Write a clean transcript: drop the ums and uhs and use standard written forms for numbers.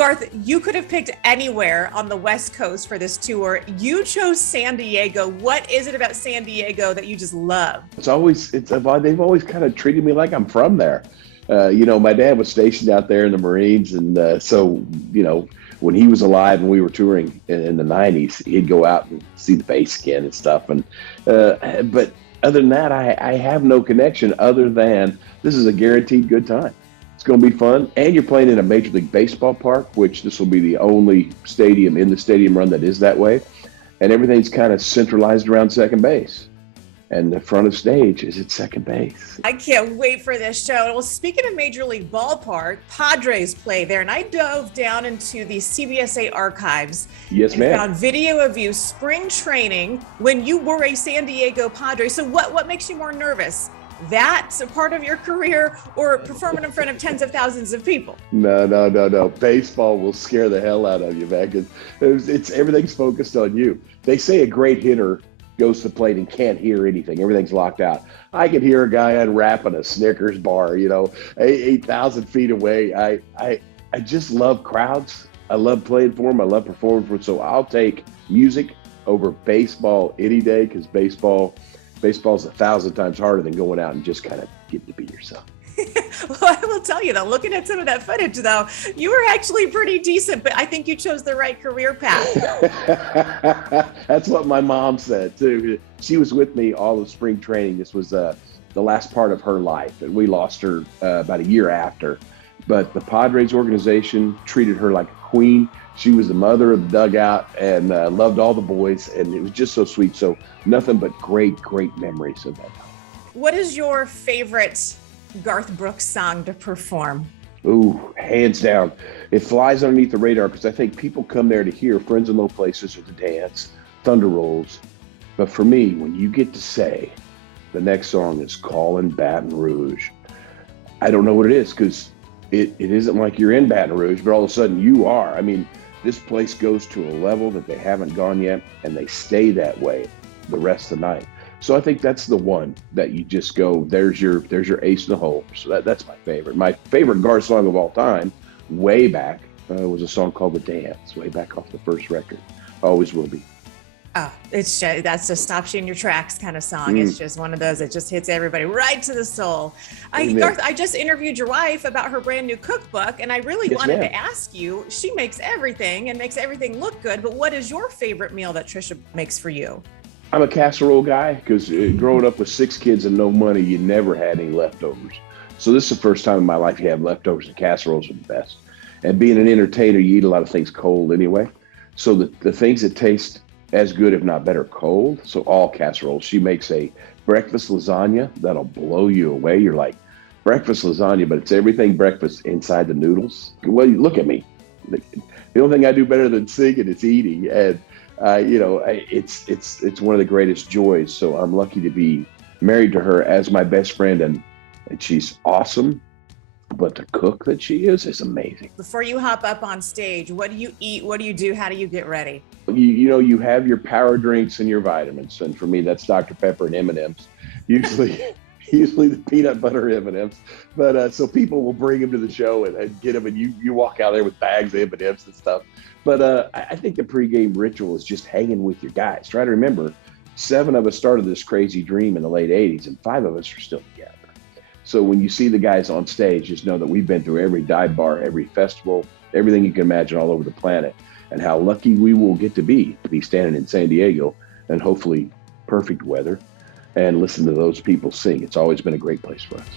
Garth, you could have picked anywhere on the West Coast for this tour. You chose San Diego. What is it about San Diego that you just love? They've always kind of treated me like I'm from there. My dad was stationed out there in the Marines. And so, when he was alive and we were touring in the 90s, he'd go out and see the base skin and stuff. But other than that, I have no connection other than this is a guaranteed good time. It's going to be fun. And you're playing in a Major League Baseball park, which this will be the only stadium in the stadium run that is that way. And everything's kind of centralized around second base. And the front of stage is at second base. I can't wait for this show. Well, speaking of Major League Ballpark, Padres play there, and I dove down into the CBSA archives. Yes, ma'am. Found video of you spring training when you were a San Diego Padre. So what makes you more nervous? That's a part of your career or performing in front of tens of thousands of people? No. Baseball will scare the hell out of you, man, because it's everything's focused on you. They say a great hitter goes to the plate and can't hear anything. Everything's locked out. I could hear a guy unwrapping a Snickers bar, 8,000 feet away. I just love crowds. I love playing for them. I love performing for them. So I'll take music over baseball any day because baseball's 1,000 times harder than going out and just kind of getting to be yourself. Well, I will tell you though, looking at some of that footage though, you were actually pretty decent, but I think you chose the right career path. That's what my mom said too. She was with me all of spring training. This was the last part of her life, and we lost her about a year after. But the Padres organization treated her like a queen. She was the mother of the dugout and loved all the boys, and it was just so sweet. So nothing but great memories of that time. What is your favorite Garth Brooks song to perform? Ooh, hands down. It flies underneath the radar because I think people come there to hear Friends in Low Places or to dance, Thunder Rolls. But for me, when you get to say the next song is Callin' Baton Rouge, I don't know what it is because it isn't like you're in Baton Rouge, but all of a sudden you are. I mean, this place goes to a level that they haven't gone yet, and they stay that way the rest of the night. So I think that's the one that you just go, there's your ace in the hole. So that's my favorite. My favorite Garth song of all time, way back, was a song called The Dance, way back off the first record. Always will be. Oh, that's just stops you in your tracks kind of song. It's just one of those that just hits everybody right to the soul. Garth, I just interviewed your wife about her brand new cookbook, and I really wanted to ask you, she makes everything and makes everything look good, but what is your favorite meal that Trisha makes for you? I'm a casserole guy because growing up with 6 kids and no money, you never had any leftovers. So this is the first time in my life you have leftovers, and casseroles are the best. And being an entertainer, you eat a lot of things cold anyway. So the things that taste as good, if not better, cold. So all casseroles. She makes a breakfast lasagna that'll blow you away. You're like, breakfast lasagna, but it's everything breakfast inside the noodles. Well, look at me. The only thing I do better than singing is eating. And it's one of the greatest joys. So I'm lucky to be married to her as my best friend, and she's awesome. But the cook that she is amazing. Before you hop up on stage, what do you eat? What do you do? How do you get ready? You have your power drinks and your vitamins, and for me, that's Dr. Pepper and M&Ms. Usually the peanut butter M&Ms. But so people will bring them to the show and get them, and you walk out there with bags of M&Ms and stuff. But I think the pregame ritual is just hanging with your guys. Try to remember, 7 of us started this crazy dream in the late 80s, and 5 of us are still together. So when you see the guys on stage, just know that we've been through every dive bar, every festival, everything you can imagine all over the planet, and how lucky we will get to be standing in San Diego and hopefully perfect weather and listen to those people sing. It's always been a great place for us.